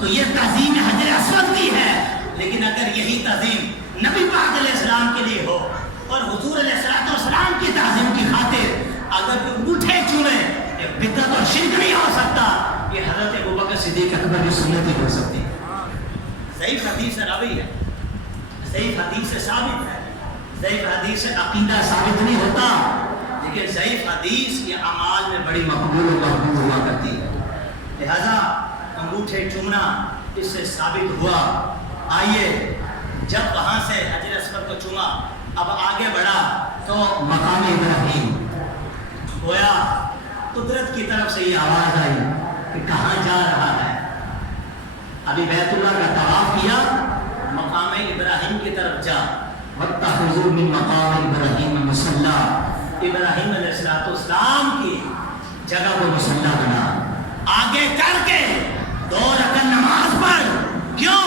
تو یہ تعظیم حجر اسود کی ہے. لیکن اگر یہی تعظیم نبی پاک علیہ السلام کے لیے ہو اور حضور علیہ السلام کی تعظیم کی خاطر اگر کوئی انگوٹھے چومے، یہ بدعت اور شرک نہیں ہو سکتا. یہ حضرت ابوبکر صدیق اکبر کی سنت ہی ہو سکتی ہے. ضعیف حدیث راوی ہے، ضعیف حدیث سے ثابت ہے. ضعیف حدیث سے عقیدہ ثابت نہیں ہوتا، لیکن ضعیف حدیث یہ اعمال میں بڑی مقبول و محبوب ہوا کرتی ہے. لہذا انگوٹھے چومنا اس سے ثابت ہوا. آئیے جب وہاں سے حجر اسود کو چوما، اب آگے بڑھا تو مقام ابراہیم گویا قدرت کی طرف سے یہ آواز آئی کہ کہاں جا رہا ہے. ابھی بیت اللہ کا طواف کیا، مقام ابراہیم کی طرف جا. وَاتَّخِذُوا مِن مَقَامِ إِبْرَاهِيمَ مُصَلًّى، ابراہیم علیہ السلام کی جگہ کو مصلی بنا. آگے چڑھ کے 2 رکعت نماز پڑھ. کیوں؟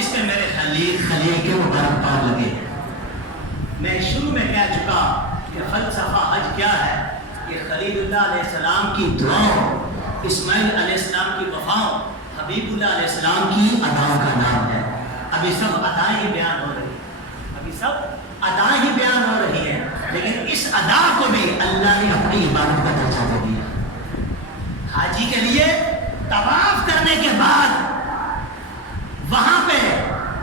اس میں میرے خلیل کے مبارک پاؤں لگے. میں شروع میں کہہ چکا کہ فلسفہ حج کیا ہے. یہ خلیل اللہ علیہ السلام کی دعاؤں، اسماعیل علیہ السلام کی وفاؤں، حبیب اللہ علیہ السلام کی اداؤں کا نام ہے. ابھی سب ادائیں ہی بیان ہو رہی ہیں، ابھی سب ادائیں ہی بیان ہو رہی ہیں، لیکن اس ادا کو بھی اللہ نے اپنی عبادت کا درجہ دے دیا. حاجی کے لیے طواف کرنے کے بعد وہاں پہ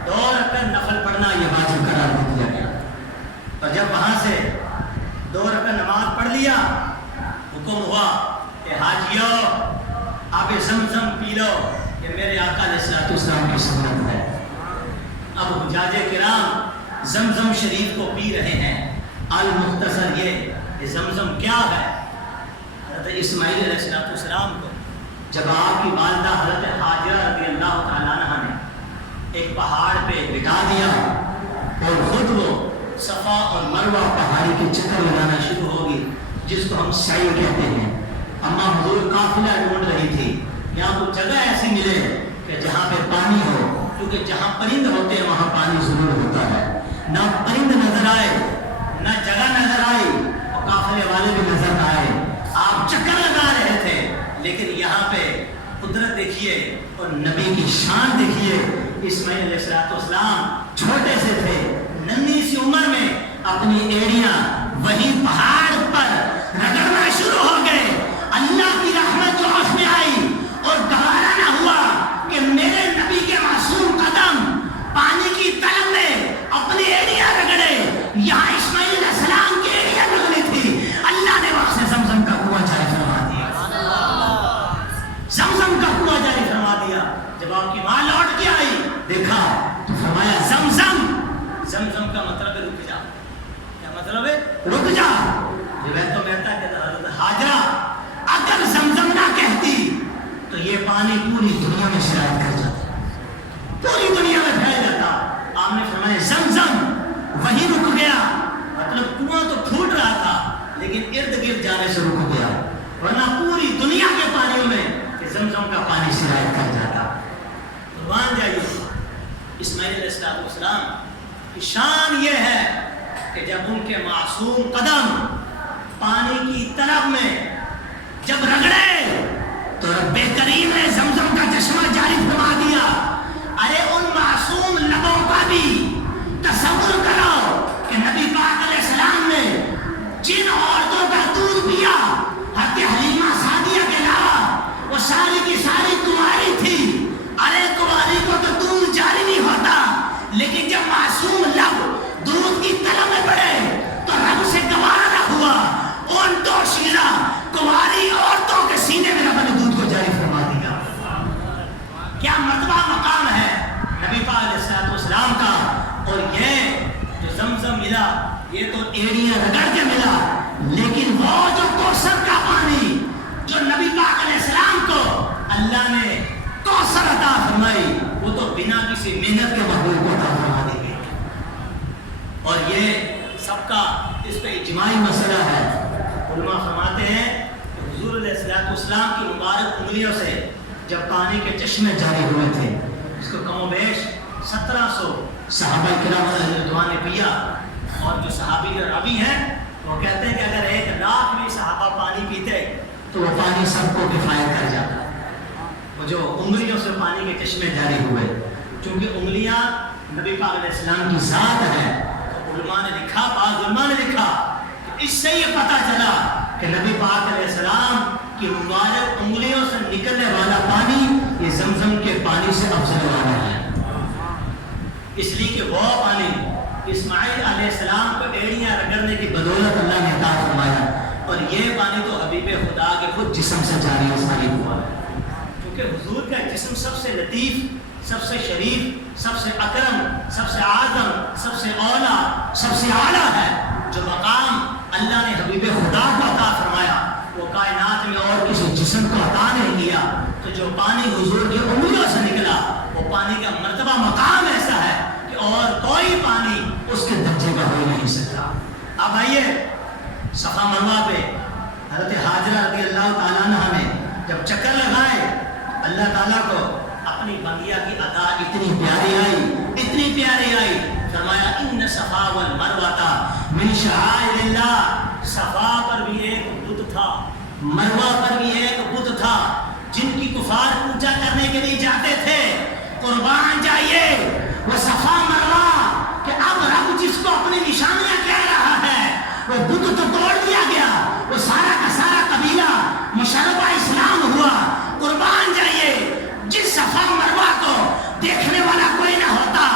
2 رکعت نفل پڑھنا یہ واجب قرار دے دیا گیا. اور جب وہاں سے 2 رکعت نماز پڑھ لیا، حکم ہوا کہ حاجیو آب زمزم پی لو، یہ میرے آقا علیہ السلام کی سنت ہے. اب حجاج کرام زمزم شریف کو پی رہے ہیں. المختصر یہ کہ زمزم کیا ہے. حضرت اسماعیل علیہ السلام کو جب آپ کی والدہ حضرت حاجرہ رضی اللہ تعالیٰ عنہ نے ایک پہاڑ پہ بٹھا دیا اور خود وہ صفا اور مروہ پہاڑی کے چکر لگانا شروع ہوگی، جس کو ہم سعی کہتے ہیں. اما حضور قافلہ ڈھونڈ رہی تھی، یہاں کوئی جگہ ایسی ملے کہ جہاں پہ پانی ہو، کیونکہ جہاں پرند ہوتے ہیں وہاں پانی ضرور ہوتا ہے. نہ پرند نظر آئے، نہ جگہ نظر آئی، اور قافلے والے بھی نظر نہ آئے. آپ چکر لگا رہے تھے، لیکن یہاں پہ قدرت دیکھیے اور نبی کی شان دیکھیے. اسماعیل علیہ السلام چھوٹے سے تھے، ننھی سی عمر میں اپنی ایڑیاں وہی پہاڑ پر رگڑنا شروع ہو گئے. اللہ کی رحمت جو اس میں آئی اور گوارا نہ ہوا کہ میرے نبی کے معصوم قدم پانی کی طلب میں اپنی ایڑیاں رگڑے. یہاں اسماعیل علیہ السلام کی ایڑیاں رگڑی تھی، اللہ نے وہاں سے زمزم کا کنواں جاری فرما دیا. زمزم کا کنواں جاری فرما دیا. جب آپ کی ماں لوٹ کے آئی، دیکھا تو فرمایا زمزم. زمزم کا مطلب ہے رک جا. کیا مطلب ہے؟ رک جا. یہ وہ تو کہتا ہے کہ حضرت حاجرہ اگر زمزم نہ کہتی تو یہ پانی پوری دنیا میں شرائط کر جاتا، پوری دنیا میں پھیل جاتا. آپ نے فرمایا زمزم، وہی رک گیا. مطلب کنواں تو پھوٹ رہا تھا لیکن ارد گرد جانے سے رک گیا، ورنہ پوری دنیا کے پانیوں میں زمزم کا پانی شرائط کر جاتا. قربان جائیے. اسماعیل علیہ السلام کی شان یہ ہے کہ جب ان کے معصوم قدم پانی کی طلب میں جب رگڑے تو رب کریم نے زمزم کا چشمہ جاری فرما دیا. ارے ان معصوم لبوں کا بھی تصور کرو کہ نبی پاک علیہ السلام نے جن عورتوں کا دودھ پیا، حضرت حلیمہ سعدیہ کے علاوہ وہ ساری کی ساری کنواری تھی. ارے کنواری کو تو دودھ جاری نہیں ہوتا، لیکن جب معصوم لب دودھ کی طلب میں پڑے تو رب سے گوارا نہ ہوا. ان دو شیرہ کنواری عورتوں کے سینے میں رب نے دودھ کو جاری فرما دیا. کیا مرتبہ مقام ہے نبی پاک علیہ السلام کا. اور یہ جو زمزم ملا یہ تو ایڑیاں رگڑ کے ملا، لیکن وہ جو کوثر کا پانی جو نبی پاک علیہ السلام کو اللہ نے کوثر عطا فرمائی، وہ تو بنا کسی محنت کے محبوب کو عطا فرما دی گئی. اور یہ سب کا اس پہ اجماعی مسئلہ ہے. علماء فرماتے ہیں کہ حضور علیہ السلام کی مبارک انگلیوں سے جب پانی کے چشمے جاری ہوئے تھے، اس کو کم و بیش 1700 صحابہ کرام رضوان نے پیا. اور جو صحابی راوی ہیں وہ کہتے ہیں کہ اگر 1 لاکھ بھی صحابہ پانی پیتے تو وہ پانی سب کو کفایت کر جاتا. وہ جو انگلیوں سے پانی کے چشمے جاری ہوئے، چونکہ انگلیاں نبی پاک علیہ السلام کی ذات ہے، تو علماء نے لکھا، بعض علماء نے لکھا کہ اس سے یہ پتہ چلا کہ نبی پاک علیہ السلام کی مبارک انگلیوں سے نکلنے والا پانی یہ زمزم کے پانی سے افضل والا ہے، اس لیے کہ وہ پانی اسماعیل علیہ السلام کو ایڑیاں رگڑنے کی بدولت اللہ نے عطا فرمایا، اور یہ پانی تو حبیب خدا کے خود جسم سے جاری ثابت ہوا ہے، کیونکہ حضور کا جسم سب سے لطیف، سب سے شریف، سب سے اکرم، سب سے اعظم، سب سے اولا، سب سے اعلیٰ ہے۔ جو مقام اللہ نے حبیب خدا کو عطا فرمایا وہ کائنات میں اور کسی جسم کو عطا نہیں کیا، تو جو پانی حضور کی انگلیوں سے نکلا وہ پانی کا مرتبہ مقام ایسا ہے کہ اور کوئی پانی اس کے درجے کا ہو نہیں سکتا۔ اب آئیے صفا مروہ پہ حضرت حاجرہ رضی اللہ تعالیٰ عنہ نے جب چکر لگائے، اللہ تعالیٰ کو اپنی بندیا کی ادا اتنی پیاری آئی، اتنی پیاری آئی، فرمایا ان صفا والمروہ من شعائر اللہ، صفا پر بھی ایک بت تھا، مروہ پر بھی ایک بت تھا جن کی کفار پوجا کرنے کے لیے جاتے تھے۔ قربان جائیے وہ صفا مروہ کہ اب رب جس کو اپنی نشانیاں کہہ رہا ہے وہ بت تو توڑ دیا گیا، وہ سارا کا سارا قبیلہ مشربہ اسلام ہوا۔ قربان جائیے جس صفا مروہ کو دیکھنے والا کوئی نہ ہوتا،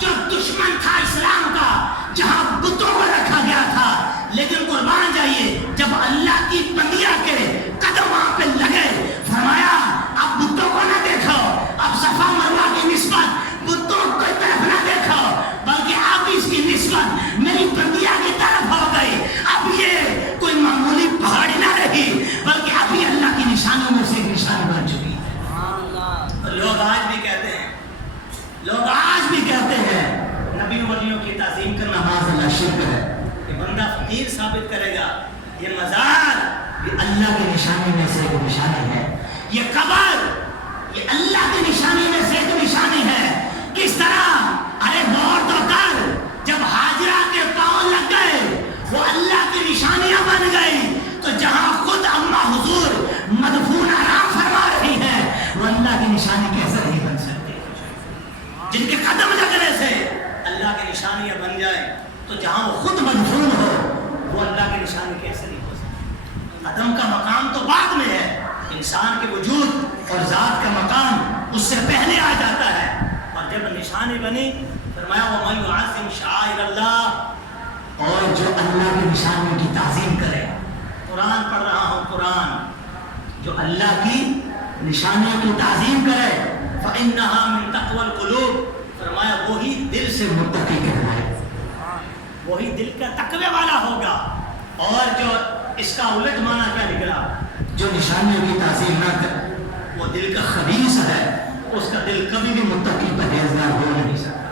جو دشمن تھا اسلام کا، جہاں بتوں کو رکھا گیا تھا، لیکن قربان جائیے جب اللہ کی بندیا کے قدم وہاں پہ لگے، فرمایا اب بتوں کو نہ دیکھو، اب صفا مروہ کی نسبت بتوں کی طرف نہ دیکھو، بلکہ اب اس کی نسبت میری بندیا کی طرف ہو گئی۔ اب یہ کوئی معمولی پہاڑی نہ رہی، بلکہ اب یہ اللہ کی نشانوں میں سے ایک نشانی بن چکی ہے۔ لوگ آج بھی کہتے ہیں نبی ولیوں کی تعظیم کرنا معاذ اللہ شرک ہے، یہ بندہ فقیر ثابت کرے گا، یہ مزار یہ اللہ کی نشانی میں سے ایک نشانی ہے، یہ قبر یہ اللہ کی نشانی میں سے ایک نشانی ہے۔ کس طرح ارے غور تو کر، جب حاجرہ کے پاؤں لگ گئے وہ اللہ کی نشانیاں بن گئی، تو جہاں خود اما حضور مدفون آرام فرما رہی ہے وہ اللہ کی نشانی کیسے نہیں بن سکتی؟ جن کے قدم لگنے سے اللہ کی نشانیاں بن جائے تو جہاں وہ خود مدفون ہو وہ اللہ کی نشانی کیسے نہیں ہو سکتی؟ قدم کا مقام تو بعد میں ہے، انسان کے وجود اور ذات کا مقام اس سے پہلے آ جاتا ہے، اور جب نشانی بنی فرمایا وَمَن يُعَظِّمْ شَعَائِرَ اللَّهِ، اور جو اللہ کی نشانیوں کی تعظیم کرے۔ قرآن پڑھ رہا ہوں، قرآن جو اللہ کی نشانیوں کی تعظیم کرے فَإِنَّهَا مِن تَقْوَى الْقُلُوبِ، فرمایا وہی دل سے متقی کہلائے، وہی دل کا تقوی والا ہوگا۔ اور جو اس کا الٹ معنی کیا نکلا، جو نشانیوں کی تعظیم نہ کرے وہ دل کا خبیث ہے، اس کا دل کبھی بھی متقی پرہیزگار ہو نہیں سکتا۔